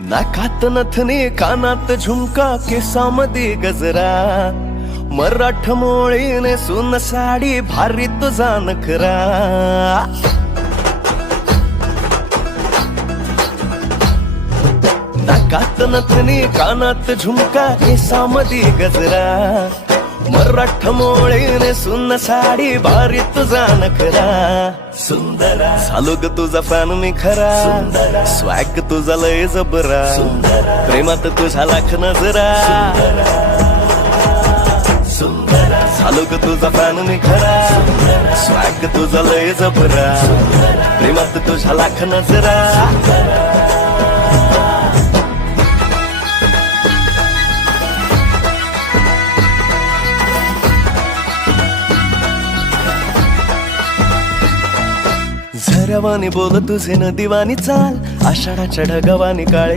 नाकात नथनी कानात झुमका केसामध्ये गजरा मराठ मोळीने सुन साडी भारी तुझा नखरा नाकात नथनी कानात झुमका केसामध्ये गजरा मराठ मोळीने सुन साडी भारी तुझा नखरा सुंदरा झालो ग तुझा फॅन मी खरा सुंदरा स्वॅग तुझा लय जबरा सुंदरा प्रेमात तुझा लाख नजरा सुंदरा झालो ग तुझा फॅन मी खरा स्वॅग तुझा लय जबरा प्रेमात तुझा लाख नजरा झऱ्यावानी बोल तुझे नदीवानी चाल आषाढाच्या ढगावानी काळे काळे